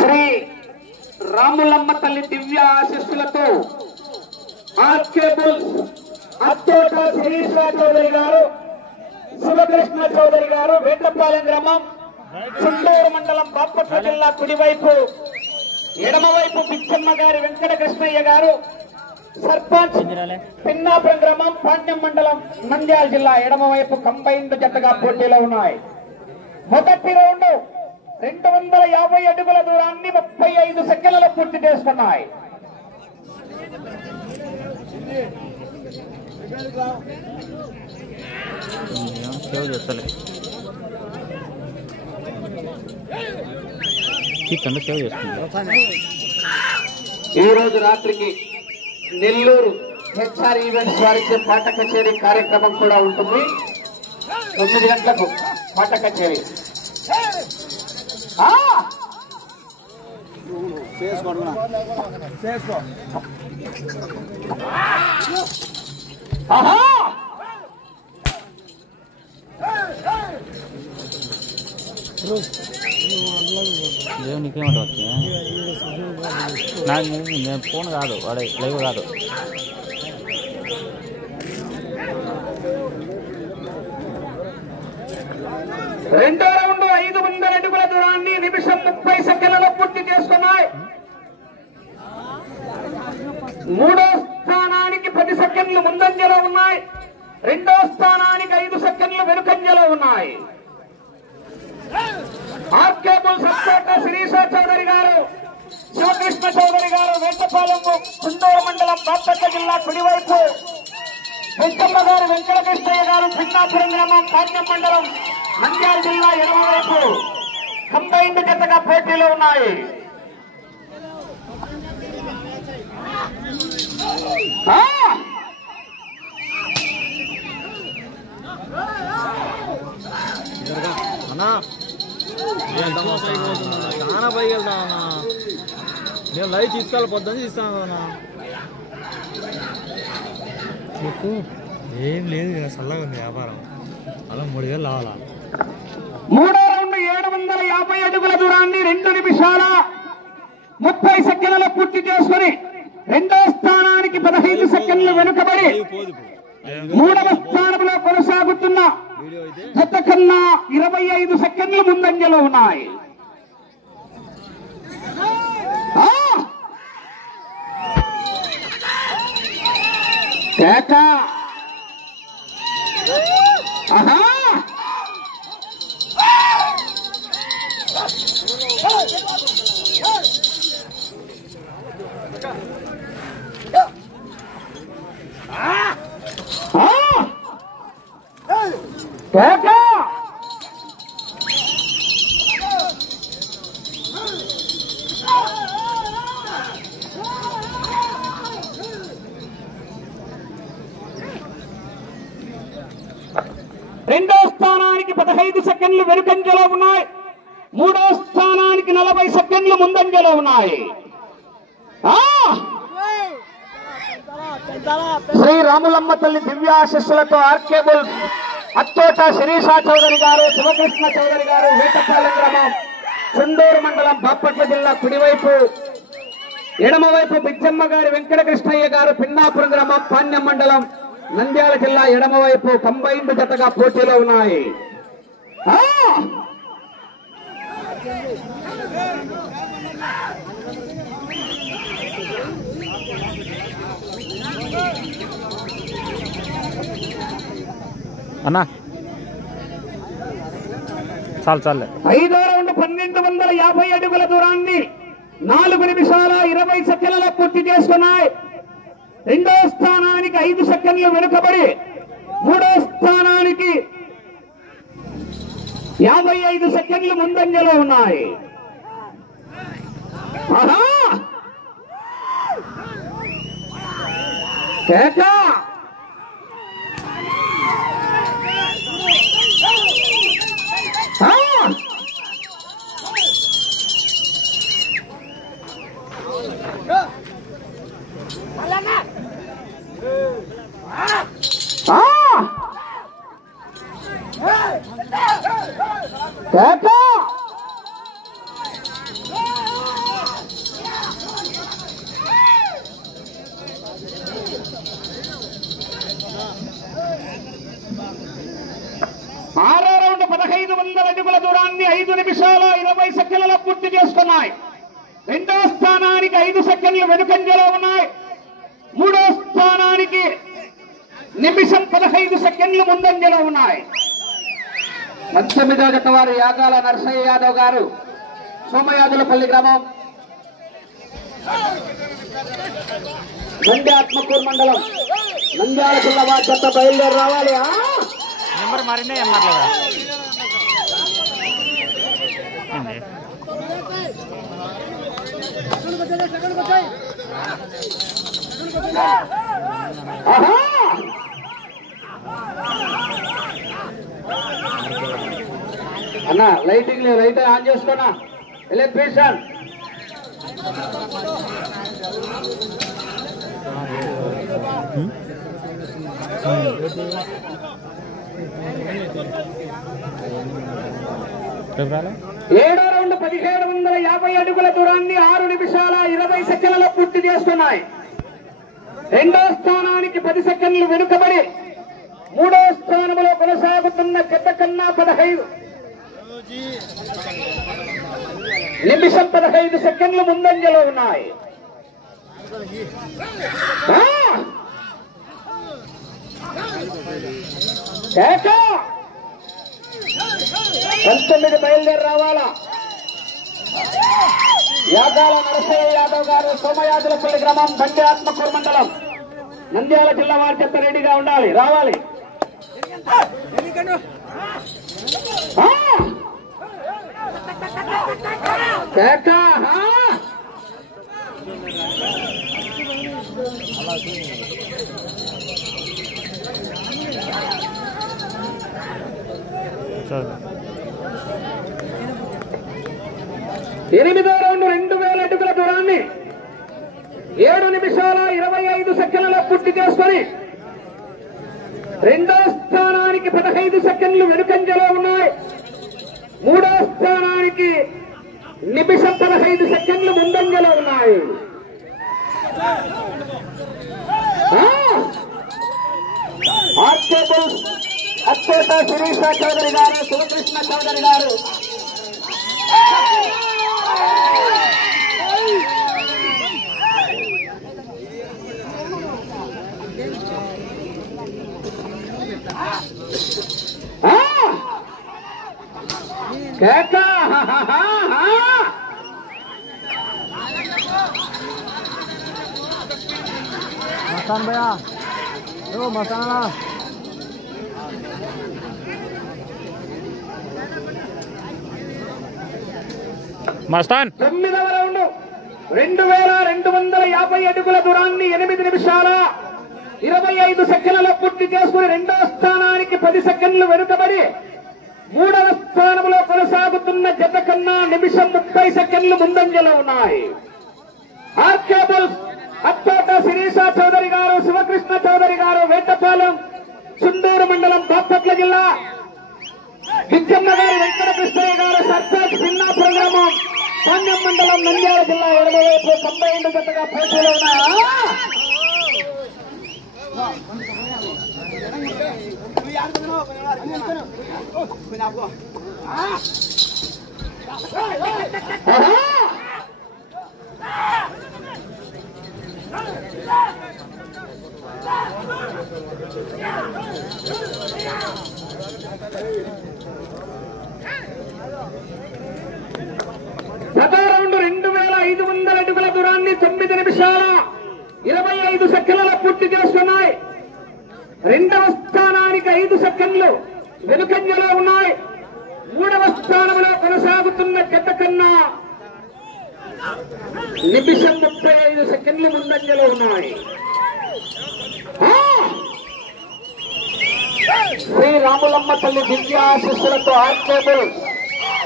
శ్రీ రాములమ్మ తల్లి దివ్య ఆశీస్సులతో RK bulls Attota Sirisha Chowdary గారు, శివకృష్ణ చౌదరి గారు, వేటపాలెం గ్రామం, చుండూరు మండలం, బాపట్ల జిల్లా కుడివైపు, ఎడమవైపు పిచ్చమ్మ గారి వెంకట కృష్ణయ్య గారు, సర్పంచ్ పిన్నాపురం గ్రామం, పాండ్యం మండలం, నంద్యాల జిల్లా, ఎడమవైపు కంబైన్డ్ జట్టుగా పోటీలో ఉన్నాయి. మొదటి రౌండ్ 250 అడుగుల దూరాన్ని 35 సెకండ్లలో పూర్తి చేసుకున్నాయి. ఈ రోజు రాత్రికి నెల్లూరు హెచ్ఆర్ ఈవెంట్స్ వారిచే పాట కచేరీ కార్యక్రమం కూడా ఉంటుంది. 9 గంటలకు పాట కచేరీ. నీకేమంటే నాకు నేను ఫోన్ కాదు, వాడే లైవ్ కాదు. రెండో రౌండ్ 500 అడుగుల దూరాన్ని నిమిషం 30 సెకండ్లలో పూర్తి చేస్తున్నాయి. మూడో స్థానానికి 10 సెకండ్లు ముందంజలో ఉన్నాయి. రెండో స్థానానికి 5 సెకండ్లు వెనుకంజలో ఉన్నాయి. ఆర్కే బుల్స్ అత్తోట శిరీష చౌదరి గారు, శివకృష్ణ చౌదరి గారు, వేటపాలెం, చుండూరు మండలం, బాపట్ల జిల్లా కుడివైపు, పెద్దమ్మ గారు, వెంకట కృష్ణయ్య గారు, పిన్నాపురం గ్రామం, పాండ్యం మండలం, నంద్యాల జిల్లా, ఎడమవైపు కంబైన్డ్ జతగా పోటీలో ఉన్నాయి. చాలా పైకి వెళ్తా అన్నా, నేను లైవ్ తీసుకోవాలి, పొద్దున్న తీస్తాను అన్నా. మీకు ఏం లేదు, చల్లగా ఉంది వ్యాపారం. అలా 3000 రావాలా. మూడో రౌండ్ 750 అడుగుల దూరాన్ని 2 నిమిషాల 30 సెకండ్లలో పూర్తి చేసుకుని రెండో స్థానానికి 15 సెకండ్లు వెనుకబడి మూడవ స్థానంలో కొనసాగుతున్న జత కన్నా 25 సెకండ్లు ముందంజలో ఉన్నాయి. రెండో స్థానానికి 15 సెకండ్లు వెనుకంజలో ఉన్నాయి. మూడో స్థానానికి 40 సెకండ్లు ముందంజలో ఉన్నాయి. శ్రీ రాములమ్మ తల్లి దివ్యాశిస్సులతో ఆర్కే బుల్స్ అత్తోట శిరీష చౌదరి గారు, శివకృష్ణ చౌదరి గారు, వేటపాలెం గ్రామం, చుండూరు మండలం, బాపట్ల జిల్లా కుడివైపు, ఎడమవైపు పిచ్చమ్మ గారి, వెంకట కృష్ణయ్య గారు, పిన్నాపురం గ్రామం, పాండ్యం మండలం, నంద్యాల జిల్లా, ఎడమవైపు కంబైన్డ్ జతగా పోటీలో ఉన్నాయి. అన్నా చాలు చాలే. ఐదో రౌండ్ 1250 అడుగుల దూరాన్ని 4 నిమిషాల 20 సెకండ్లలో పూర్తి చేసుకున్నాయి. రెండో స్థానానికి 5 సెకండ్లు వెనుకబడి మూడో స్థానానికి 55 సెకండ్లు ముందంజలో ఉన్నాయి. నిమిషాల 20 సెకండ్ల పూర్తి చేసుకున్నాయి. రెండో స్థానానికి 5 సెకండ్లు వెనుకంజలో ఉన్నాయి. మూడో స్థానానికి నిమిషం 15 సెకండ్లు ముందంజలో ఉన్నాయి. 19వ జత వారు యాగాల నర్సయ్య యాదవ్ గారు, సోమయాదులపల్లి గ్రామం, నంది ఆత్మకూరు మండలం, నంద్యాల జిల్లా వారి జత బయలుదేరి రావాలి. నెంబర్ మారిందే ఏం మాట్లాడా అన్నా లైటింగ్ లైట్ ఆన్ చేసుకోనా ఎలక్ట్రీషియన్. ఏడో రౌండ్ 1750 అడుగుల దూరాన్ని 6 నిమిషాల 20 సెకండ్లలో పూర్తి చేస్తున్నాయి. రెండో స్థానానికి 10 సెకండ్లు వెనుకబడి మూడో స్థానంలో కొనసాగుతున్న జత కన్నా 15 నిమిషం 15 సెకండ్లు ముందంజలో ఉన్నాయి. 19 బయలుదేరి రావాలా. యాగాల నరసయ్య యాదవ్ గారు, సోమయాదులపల్లి గ్రామం, బండి ఆత్మకూరు మండలం, నంద్యాల జిల్లా వారి చెత్త రెడీగా ఉండాలి. రావాలి. ఎనిమిదో రౌండ్ 2000 అడుగుల దూరాన్ని 7 నిమిషాల 25 సెకండ్లలో పూర్తి చేసుకొని రెండో స్థానానికి 15 సెకండ్లు వెనుకంజలో ఉన్నాయి. మూడో స్థానానికి నిమిషం 15 సెకండ్లు ముందంజలో ఉన్నాయి. అచ్చోట శిరీష చౌదరి గారు, శివకృష్ణ చౌదరి గారు, మస్తాన్ భయ్యా, ఓ మస్తానా మస్తాన్. 9వ రౌండ్ 2250 అడుగుల దూరాన్ని 8 నిమిషాల 25 సెకండ్లలో పూర్తి చేసుకుని రెండో స్థానానికి 10 సెకండ్లు వెనుకబడి మూడవ స్థానంలో కొనసాగుతున్న జత కన్నా నిమిషం 30 సెకండ్లు ముందంజలో ఉన్నాయి. ఆర్కేబుల్ అత్తోట శిరీష చౌదరి గారు, శివకృష్ణ చౌదరి గారు, వేటపాలెం, చుండూరు మండలం, బాపట్ల జిల్లా, గిచ్చమ్మ గారు, వెంకట కృష్ణయ్య గారు, సర్పంచ్ చిన్నాపురం గ్రామం, పాణ్యం మండలం, నంద్యాల జిల్లా ఎడమవైపు 92 జతగా పోటీలో ఉన్నాయా. గత రౌండ్ 2500 అడుగుల దూరాన్ని 9 నిమిషాల 25 సెకండ్లలో పూర్తి చేస్తున్నాయి. రెండవ స్థానానికి 5 సెకండ్లు వెనుకంజలో ఉన్నాయి. మూడవ స్థానంలో కొనసాగుతున్న జత కన్నా నిమిషం 35 సెకండ్లు ముందంజలో ఉన్నాయి. శ్రీ రాములమ్మ తల్లి దివ్యాశిస్సులతో ఆర్కేబుల్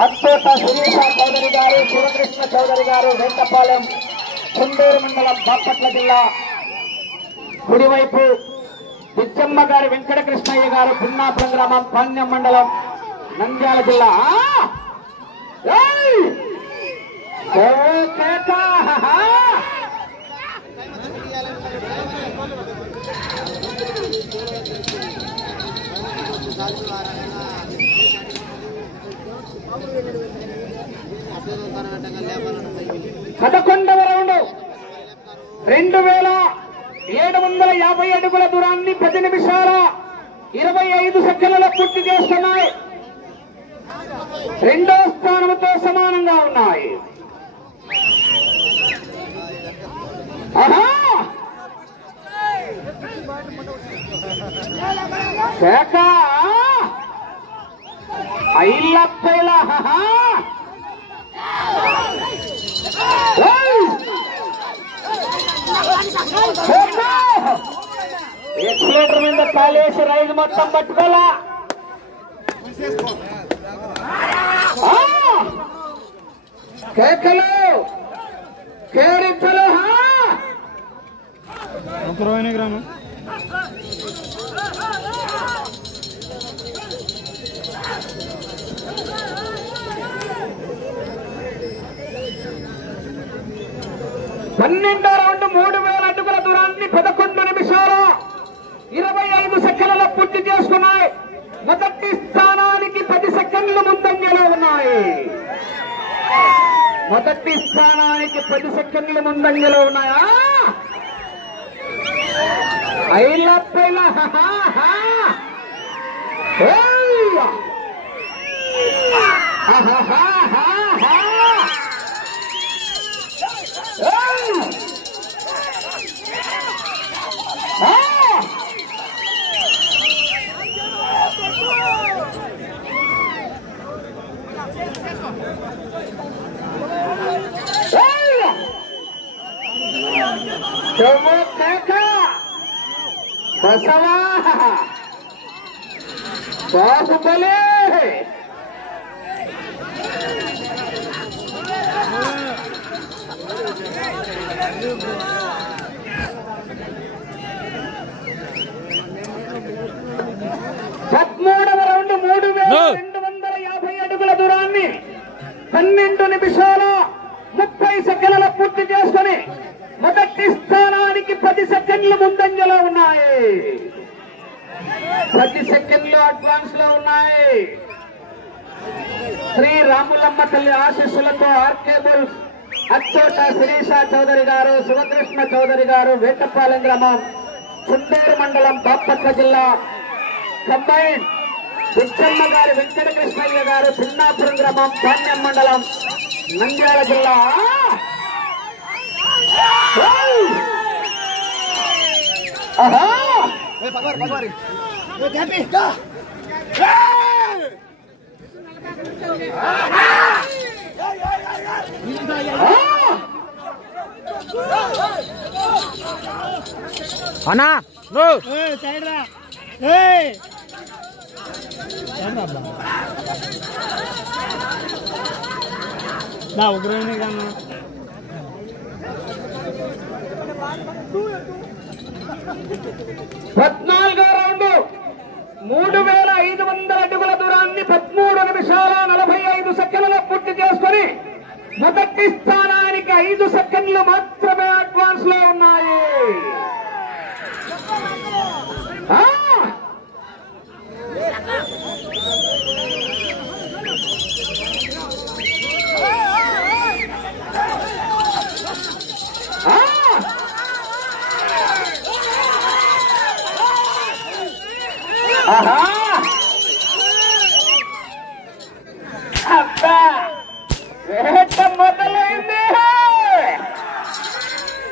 అత్తోట శిరీష చౌదరి గారు, శివకృష్ణ చౌదరి గారు, వేటపాలెం, చుండూరు మండలం, బాపట్ల జిల్లా, కుడివైపు గిచ్చమ్మ గారు, వెంకట కృష్ణయ్య గారు, పిన్నాపురం గ్రామం, పాణ్యం మండలం, నంద్యాల జిల్లా. 11వ రౌండ్ 2750 అడుగుల దూరాన్ని 10 నిమిషాల 25 సెకండ్లలో పూర్తి చేస్తున్నాయి. రెండో స్థానంతో సమానంగా ఉన్నాయి. శాఖ ఐలప్పైల ఎక్స్లేటర్ మీద కాలేసి రైలు మొత్తం పట్టుకోలా. కేకలు కేరింతలు గ్రామం 12వ రౌండ్ 3000 అడుగుల దూరాన్ని 11 నిమిషాల 25 సెకండ్లలో పూర్తి చేసుకున్నాయి. మొదటి స్థానానికి 10 సెకండ్లు ముందంజలో ఉన్నాయి. మొదటి స్థానానికి 10 సెకండ్లు ముందంజలో ఉన్నాయా? ఐలప్పైల బసవా బాహుబలి పదమూడవ రౌండ్ 3250 అడుగుల దూరాన్ని 12 నిమిషాల 30 సెకండ్ల పూర్తి చేసుకుని మొదటి స్థానానికి 10 సెకండ్లు ముందంజలో ఉన్నాయి. 10 సెకండ్లు అడ్వాన్స్ లో ఉన్నాయి. శ్రీ రాములమ్మ తల్లి ఆశీస్సులతో ఆర్కే బుల్స్ అచ్చోట శిరీష చౌదరి గారు, శివకృష్ణ చౌదరి గారు, వేటపాలెం గ్రామం, చుండూరు మండలం, బాపట్ల జిల్లా కంబైన్, బుచ్చమ్మ గారు, వెంకటకృష్ణయ్య గారు, పిన్నాపురం గ్రామం, పాణ్యం మండలం, నంద్యాల జిల్లా. అన్నా ఉగ్రమే కన్నా 14వ రౌండ్ 3500 అడుగుల దూరాన్ని 13 నిమిషాల 45 సెకండ్లలో పూర్తి చేసుకుని మొదటి స్థానానికి 5 సెకండ్లు మాత్రమే అడ్వాన్స్ లో ఉన్నాయి. వేట మొదలైంది.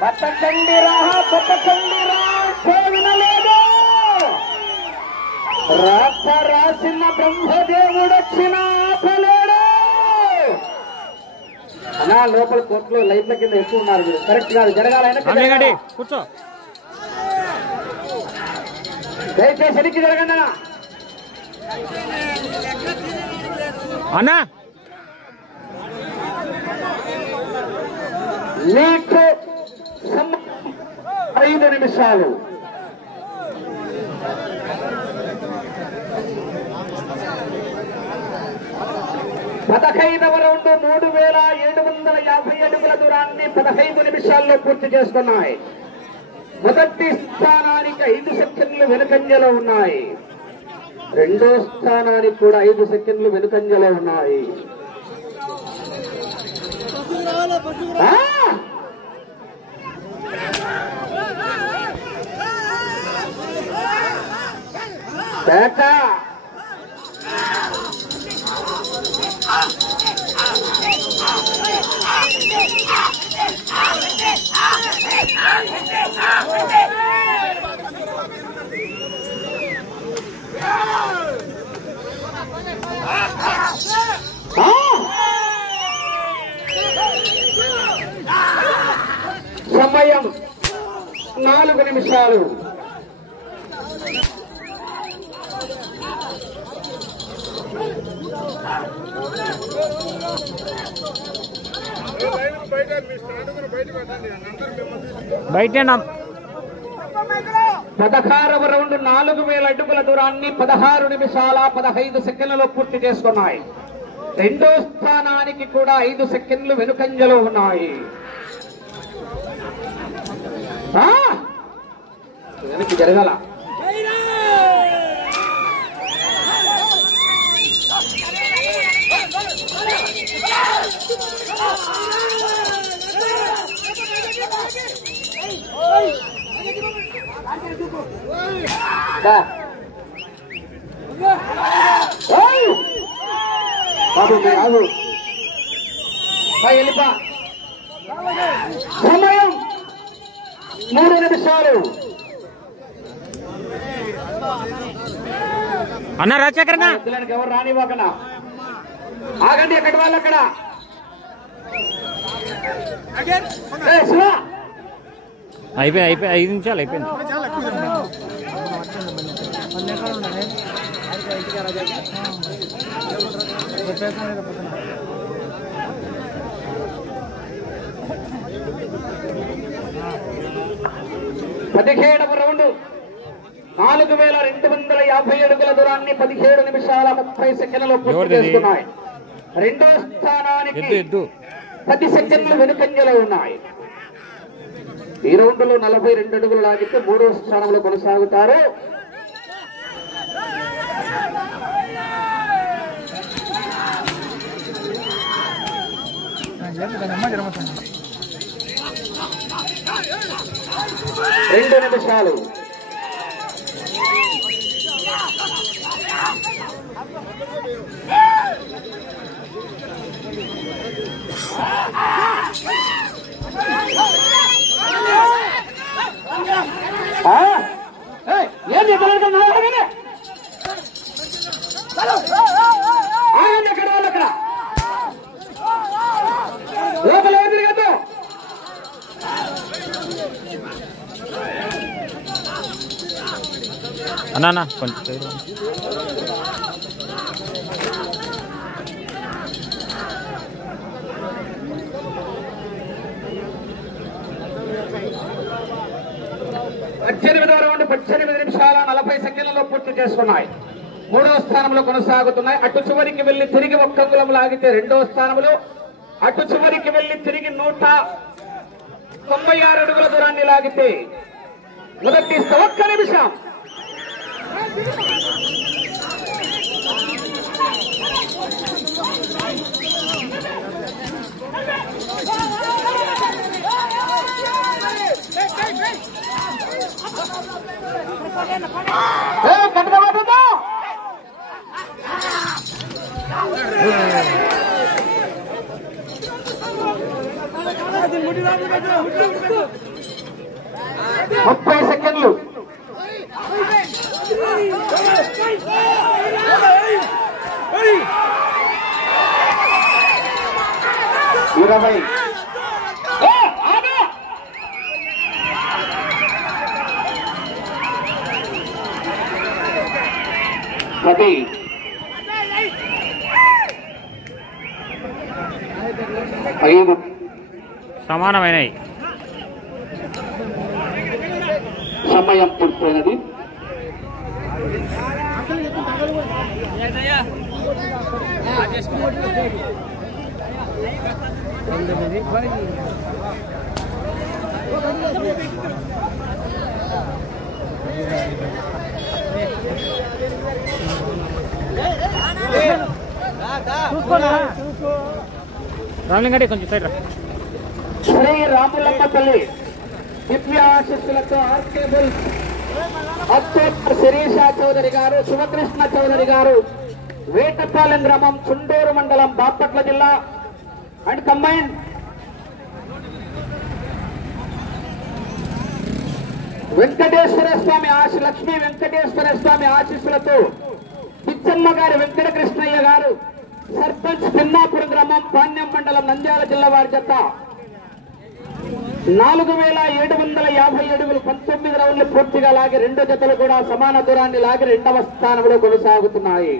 బతకండిరా బతకండిరా వినలేదు. రాత రాసిన బ్రహ్మదేవుడొచ్చిన ఆపలేడు. అన్నా లోపల కోట్లు లైట్ల కింద ఎక్కువ ఉన్నారు. మీరు కరెక్ట్ కాదు, జరగాలని కూర్చో. దయచేసి ఎనికి జరగండి అన్నా. మీకు 5 నిమిషాలు. పదహైదవ రౌండ్ 3750 అడుగుల దూరాన్ని 15 నిమిషాల్లో పూర్తి చేసుకున్నాయి. మొదటి స్థానానికి 5 సెకండ్లు వెనుకంజలో ఉన్నాయి. రెండో స్థానానికి కూడా 5 సెకండ్లు వెనుకంజలో ఉన్నాయి. సమయం 4 నిమిషాలు. బయట 16వ రౌండ్ 4000 అడుగుల దూరాన్ని 16 నిమిషాల 15 సెకండ్లలో పూర్తి చేసుకున్నాయి. రెండో స్థానానికి కూడా 5 సెకండ్లు వెనుకంజలో ఉన్నాయి. వెనక్కి జరగాల. వెళ్ళిపా. సమయం 3 నిమిషాలు. అన్న రాజశేఖరన్న పిల్లలకి ఎవరు రానివ్వకనా, ఆగండి. ఎక్కడి వాళ్ళు అక్కడ. అయిపోయి 5 నిమిషాలు అయిపోయింది. పదిహేడవ రౌండ్ 4250 అడుగుల దూరాన్ని 17 నిమిషాల 30 సెకండ్లలో పూర్తి చేసుకున్నాయి. రెండో స్థానానికి 10 సెకండ్లు వెనుకంజలో ఉన్నాయి. ఈ రౌండ్ లో 42 అడుగులు లాగితే 3వ స్థానంలో కొనసాగుతారు. రెండు నిమిషాలు. ఏంటి ఎక్కడ లోపల ఏది కాదు. అన్నా కొంచెం 18వ రౌండ్ 18 నిమిషాల 40 సెకండ్లలో పూర్తి చేసుకున్నాయి. 3వ స్థానంలో కొనసాగుతున్నాయి. అటు చివరికి వెళ్లి తిరిగి 1 అంగుళం లాగితే 2వ స్థానంలో, అటు చివరికి వెళ్లి తిరిగి 196 అడుగుల దూరాన్ని లాగితే మొదటి 1 నిమిషం. ముప్పై సెకండ్లు. 20. అది 5 సమానమైనవి. సమయం పూర్తయినది. రామలింగడి కొంచెం సైడ్ రా. శ్రీ రాములమ్మ తల్లి దివ్యాశిస్సులతో ఆర్కే బుల్స్ అత్తోట శిరీష చౌదరి గారు, శివకృష్ణ చౌదరి గారు, వేటపాలెం గ్రామం, చుండూరు మండలం, బాపట్ల జిల్లా అండ్ కంబైన్ వెంకటేశ్వర స్వామి లక్ష్మీ వెంకటేశ్వర స్వామి ఆశీస్సులతో పిచ్చమ్మ గారి వెంకట కృష్ణయ్య గారు, సర్పంచ్ పిన్నాపురం గ్రామం, పాణ్యం మండలం, నంద్యాల జిల్లా వారి జత 4750 అడుగులు 19 రౌండ్లు పూర్తిగా లాగి 2 జతలు కూడా సమాన దూరాన్ని లాగి 2వ స్థానంలో కొనసాగుతున్నాయి.